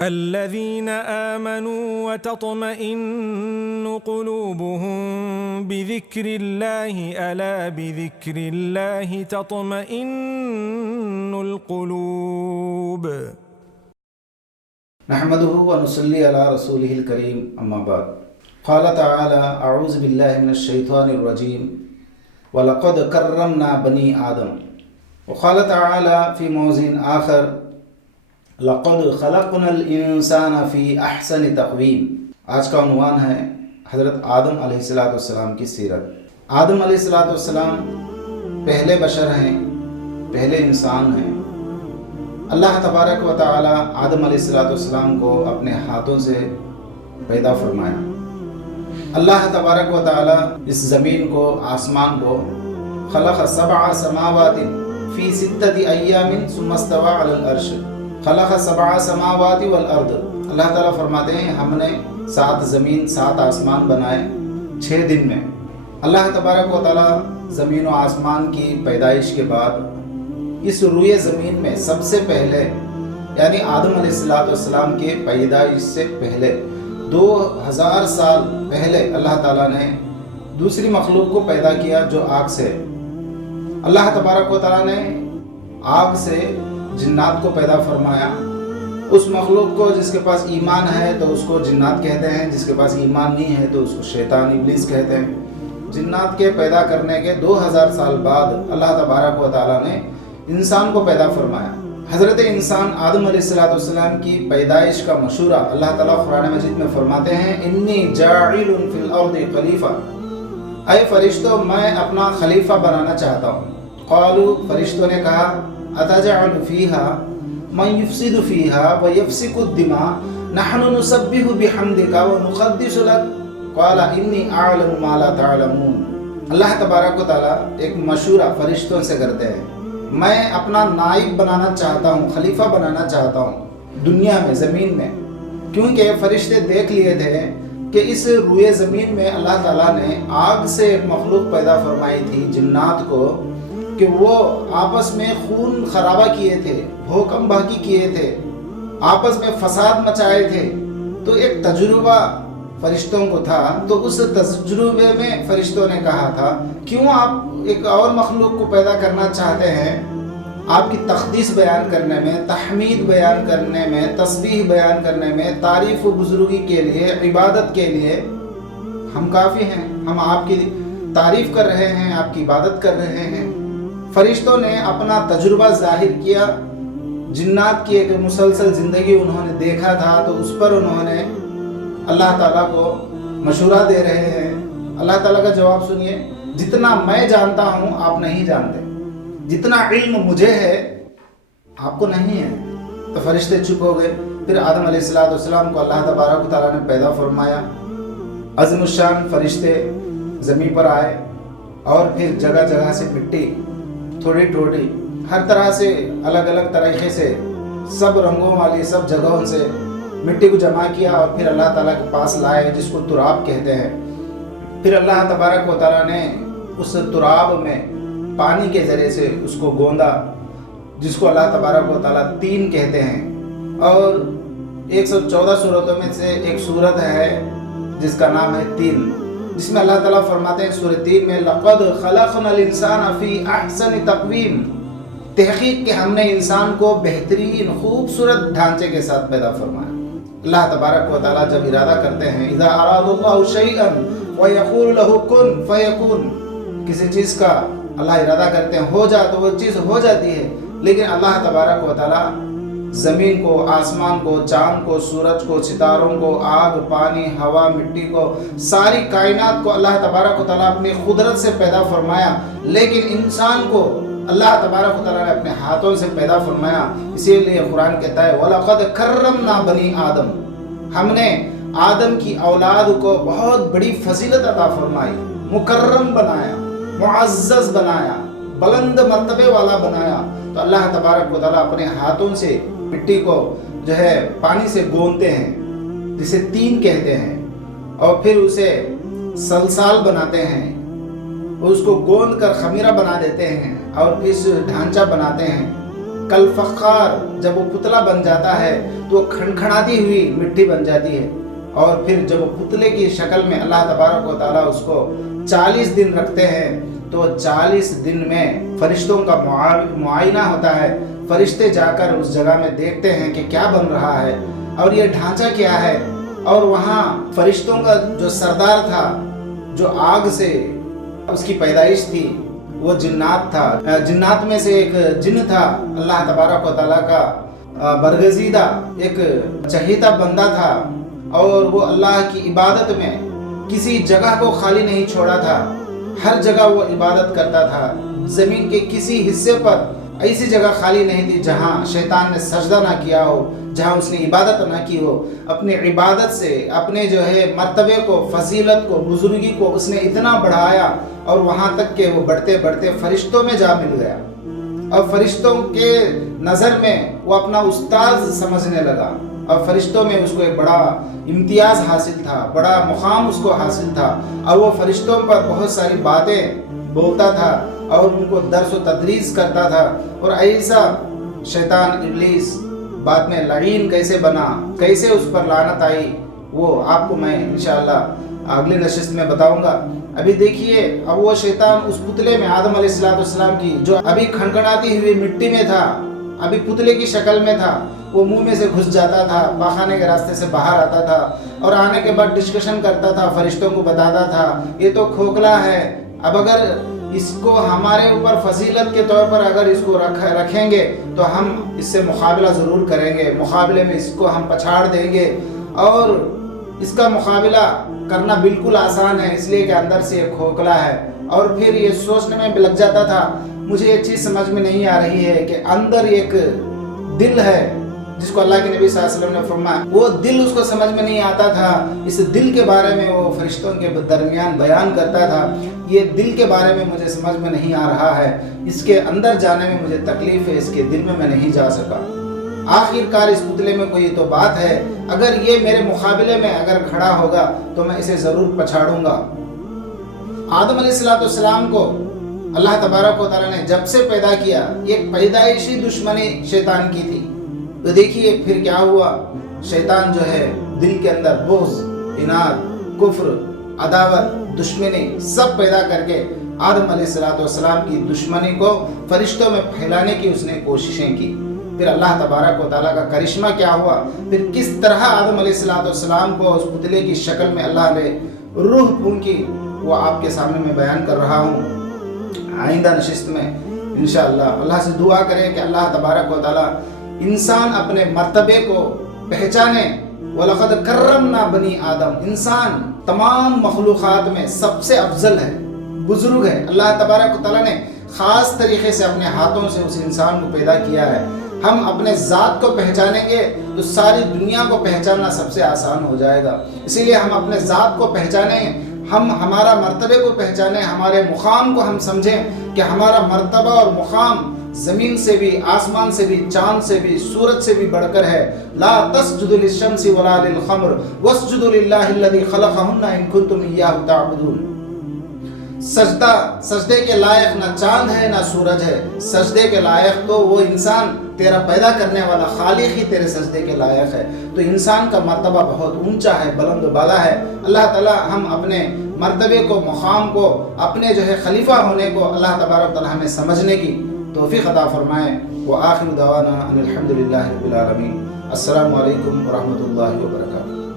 الذين آمنوا وتطمئن قلوبهم بذكر الله ألا بذكر الله تطمئن القلوب نحمده ونصلي على رسوله الكريم أما بعد قال تعالى أعوذ بالله من الشيطان الرجيم ولقد كرمنا بني آدم وقال تعالى في موضع آخر لقد خلقنا الانسان فی احسن تقویم۔ آج کا عنوان ہے حضرت آدم علیہ السلام کی سیرت۔ آدم علیہ السلام پہلے بشر ہیں، پہلے انسان ہیں۔ اللہ تبارک و تعالی آدم علیہ السلام کو اپنے ہاتھوں سے پیدا فرمایا۔ اللہ تبارک و تعالی اس زمین کو، آسمان کو خلق 7 سماوات فی 6 ایام ثم استوى علی العرش۔ خلق 7 سماوات والارض۔ اللہ تعالیٰ فرماتے ہیں ہم نے 7 زمین 7 آسمان بنائے 6 دن میں۔ اللہ تبارک و تعالیٰ زمین و آسمان کی پیدائش کے بعد اس روئے زمین میں سب سے پہلے یعنی آدم علیہ السلام کے پیدائش سے پہلے 2000 سال پہلے اللہ تعالیٰ نے دوسری مخلوق کو پیدا کیا جو آگ سے۔ اللہ تبارک و تعالیٰ نے آگ سے جنات کو پیدا فرمایا۔ اس مخلوق کو جس کے پاس ایمان ہے تو اس کو جنات کہتے ہیں، جس کے پاس ایمان نہیں ہے تو اس کو شیطان ابلیس کہتے ہیں۔ جنات کے پیدا کرنے کے 2000 سال بعد اللہ تبارک و تعالیٰ نے انسان کو پیدا فرمایا۔ حضرت انسان آدم علیہ السلام کی پیدائش کا مشورہ اللہ تعالیٰ قرآن مجید میں فرماتے ہیں انی جاعل فی الارض خلیفہ، اے فرشتوں میں اپنا خلیفہ بنانا چاہتا ہوں۔ قالوا، فرشتوں نے کہا اتجعل فیہا من یفسد فیہا ویفسک الدماء نحن نسبح بحمدک ونقدس لک قال انی اعلم ما لا تعلمون۔ اللہ تبارک و تعالیٰ ایک مشورہ فرشتوں سے کرتے ہیں، میں اپنا نائب بنانا چاہتا ہوں، خلیفہ بنانا چاہتا ہوں دنیا میں، زمین میں، کیونکہ فرشتے دیکھ لیے تھے کہ اس روئے زمین میں اللہ تعالیٰ نے آگ سے ایک مخلوق پیدا فرمائی تھی جنات کو کہ وہ آپس میں خون خرابہ کیے تھے، بھوکم بھاکی کیے تھے، آپس میں فساد مچائے تھے۔ تو ایک تجربہ فرشتوں کو تھا، تو اس تجربے میں فرشتوں نے کہا تھا کیوں آپ ایک اور مخلوق کو پیدا کرنا چاہتے ہیں؟ آپ کی تقدیس بیان کرنے میں، تحمید بیان کرنے میں، تسبیح بیان کرنے میں، تعریف و بزرگی کے لیے، عبادت کے لیے ہم کافی ہیں، ہم آپ کی تعریف کر رہے ہیں، آپ کی عبادت کر رہے ہیں۔ فرشتوں نے اپنا تجربہ ظاہر کیا، جنات کی ایک مسلسل زندگی انہوں نے دیکھا تھا، تو اس پر انہوں نے اللہ تعالیٰ کو مشورہ دے رہے ہیں۔ اللہ تعالیٰ کا جواب سنیے، جتنا میں جانتا ہوں آپ نہیں جانتے، جتنا علم مجھے ہے آپ کو نہیں ہے۔ تو فرشتے چپ ہو گئے۔ پھر آدم علیہ السلام کو اللہ تبارک و تعالیٰ نے پیدا فرمایا۔ عظیم الشان فرشتے زمین پر آئے اور پھر جگہ جگہ سے مٹی تھوڑی ٹوٹی، ہر طرح سے الگ الگ طریقے سے سب رنگوں والی سب جگہوں سے مٹی کو جمع کیا اور پھر اللہ تعالیٰ کے پاس لائے جس کو تراب کہتے ہیں۔ پھر اللہ تبارک و تعالیٰ نے اس تراب میں پانی کے ذریعے سے اس کو گوندا جس کو اللہ تبارک و تعالیٰ تین کہتے ہیں۔ اور 114 صورتوں میں سے ایک صورت ہے جس کا نام ہے تین، جس میں اللہ تعالیٰ فرماتے ہیں سورہ 3 میں لقد خلقنا الانسان فی احسن تقویم، تحقیق کہ ہم نے انسان کو بہترین خوبصورت ڈھانچے کے ساتھ پیدا فرمایا۔ اللہ تبارک و تعالیٰ جب ارادہ کرتے ہیں اذا اراد اللہ شیئا ویقول له کن فیکون، کسی چیز کا اللہ ارادہ کرتے ہیں ہو جا تو وہ چیز ہو جاتی ہے۔ لیکن اللہ تبارک و تعالیٰ زمین کو، آسمان کو، چاند کو، سورج کو، ستاروں کو، آگ، پانی، ہوا، مٹی کو، ساری کائنات کو اللہ تبارک و تعالیٰ اپنی قدرت سے پیدا فرمایا، لیکن انسان کو اللہ تبارک و تعالیٰ نے اپنے ہاتھوں سے پیدا فرمایا۔ اسی لیے قرآن کہتا ہے وَلَقَدْ كَرَّمْنَا بَنِي آدم، ہم نے آدم کی اولاد کو بہت بڑی فضیلت عطا فرمائی، مکرم بنایا، معزز بنایا، بلند مرتبے والا بنایا۔ تو اللہ تبارک و تعالیٰ اپنے ہاتھوں سے مٹی کو جو ہے پانی سے گوندتے ہیں جسے تین کہتے ہیں، اور پھر اسے سلسال بناتے ہیں، اس کو گوند کر خمیرہ بنا دیتے ہیں اور پھر ڈھانچہ بناتے ہیں، کالفخار، جب وہ پتلا بن جاتا ہے تو وہ کھنکھناتی ہوئی مٹی بن جاتی ہے، اور پھر جب وہ پتلے کی شکل میں اللہ تبارک و تعالیٰ اس کو 40 دن رکھتے ہیں تو 40 دن میں فرشتوں کا معائنہ ہوتا ہے، فرشتے جا کر اس جگہ میں دیکھتے ہیں کہ کیا بن رہا ہے اور یہ ڈھانچہ کیا ہے، اور وہاں فرشتوں کا جو سردار تھا، جو آگ سے اس کی پیدائش تھی، وہ جنات تھا، جنات میں سے ایک جن تھا، اللہ تبارک و تعالیٰ کا برگزیدہ ایک چہیتا بندہ تھا، اور وہ اللہ کی عبادت میں کسی جگہ کو خالی نہیں چھوڑا تھا، ہر جگہ وہ عبادت کرتا تھا، زمین کے کسی حصے پر ایسی جگہ خالی نہیں تھی جہاں شیطان نے سجدہ نہ کیا ہو، جہاں اس نے عبادت نہ کی ہو۔ اپنے عبادت سے اپنے جو ہے مرتبے کو، فضیلت کو، بزرگی کو اس نے اتنا بڑھایا، اور وہاں تک کہ وہ بڑھتے بڑھتے فرشتوں میں جا مل گیا، اور فرشتوں کے نظر میں وہ اپنا استاد سمجھنے لگا، اور فرشتوں میں اس کو ایک بڑا امتیاز حاصل تھا، بڑا مقام اس کو حاصل تھا، اور وہ فرشتوں پر بہت ساری باتیں بولتا تھا اور ان کو درس و تدریس کرتا تھا۔ اور ایسا شیطان ابلیس بعد میں لعین کیسے بنا، کیسے اس پر لعنت آئی، وہ آپ کو میں انشاءاللہ اگلے نشست میں بتاؤں گا۔ ابھی دیکھیے، اب وہ شیطان اس پتلے میں آدم علیہ السلام کی جو ابھی کھنکھناتی ہوئی مٹی میں تھا، ابھی پتلے کی شکل میں تھا، وہ منہ میں سے گھس جاتا تھا، پاخانے کے راستے سے باہر آتا تھا، اور آنے کے بعد ڈسکشن کرتا تھا، فرشتوں کو بتاتا تھا یہ تو کھوکھلا ہے، اب اگر اس کو ہمارے اوپر فضیلت کے طور پر اگر اس کو رکھیں گے تو ہم اس سے مقابلہ ضرور کریں گے، مقابلے میں اس کو ہم پچھاڑ دیں گے، اور اس کا مقابلہ کرنا بالکل آسان ہے، اس لیے کہ اندر سے یہ کھوکھلا ہے۔ اور پھر یہ سوچنے میں لگ جاتا تھا، مجھے یہ چیز سمجھ میں نہیں آ رہی ہے کہ اندر ایک دل ہے جس کو اللہ کے نبی صلی اللہ علیہ وسلم نے فرمایا، وہ دل اس کو سمجھ میں نہیں آتا تھا۔ اس دل کے بارے میں وہ فرشتوں کے درمیان بیان کرتا تھا، یہ دل کے بارے میں مجھے سمجھ میں نہیں آ رہا ہے، اس کے اندر جانے میں مجھے تکلیف ہے، اس کے دل میں نہیں جا سکا۔ آخر کار اس پتلے میں کوئی تو بات ہے، اگر یہ میرے مقابلے میں اگر کھڑا ہوگا تو میں اسے ضرور پچھاڑوں گا۔ آدم علیہ السلام کو اللہ تبارک و تعالیٰ نے جب سے پیدا کیا، ایک پیدائشی دشمنی شیطان کی تھی، تو دیکھیے پھر کیا ہوا، شیطان جو ہے دل کے اندر بغض، اناد، کفر، عداوت، دشمنی سب پیدا کر کے آدم علیہ السلام کی دشمنی کو فرشتوں میں پھیلانے کی اس نے کوششیں کی۔ پھر اللہ تبارک و تعالیٰ کا کرشمہ کیا ہوا، پھر کس طرح آدم علیہ السلام کو اس پتلے کی شکل میں اللہ نے روح پھونکی، وہ آپ کے سامنے میں بیان کر رہا ہوں۔ آئندہ نشست میں انشاءاللہ اللہ سے دعا کریں کہ اللہ تبارک و تعالیٰ انسان اپنے مرتبے کو پہچانے۔ وَلَقَدْ كَرَّمْنَا بَنِي آدم، انسان تمام مخلوقات میں سب سے افضل ہے، بزرگ ہے۔ اللہ تبارک و تعالیٰ نے خاص طریقے سے اپنے ہاتھوں سے اس انسان کو پیدا کیا ہے۔ ہم اپنے ذات کو پہچانیں گے تو ساری دنیا کو پہچاننا سب سے آسان ہو جائے گا۔ اسی لیے ہم اپنے ذات کو پہچانیں، ہم ہمارا مرتبے کو پہچانیں، ہمارے مقام کو ہم سمجھیں کہ ہمارا مرتبہ اور مقام زمین سے بھی، آسمان سے بھی، چاند سے بھی، سورج سے بھی بڑھ کر ہے۔ لا تسجدوا للشمس ولا للقمر واسجدوا للہ الذی خلقہن ان کنتم ایاہ تعبدون۔ سجدے کے لائق نہ چاند ہے نہ سورج ہے، سجدے کے لائق تو وہ انسان، تیرا پیدا کرنے والا خالق ہی تیرے سجدے کے لائق ہے۔ تو انسان کا مرتبہ بہت اونچا ہے، بلند و بالا ہے۔ اللہ تعالیٰ ہم اپنے مرتبے کو، مقام کو، اپنے جو ہے خلیفہ ہونے کو اللہ تبارک تعالیٰ ہمیں سمجھنے کی توفیق عطا فرمائیں۔ وآخر دعوانا ان الحمد للہ رب العالمین۔ السلام علیکم ورحمۃ اللہ وبرکاتہ۔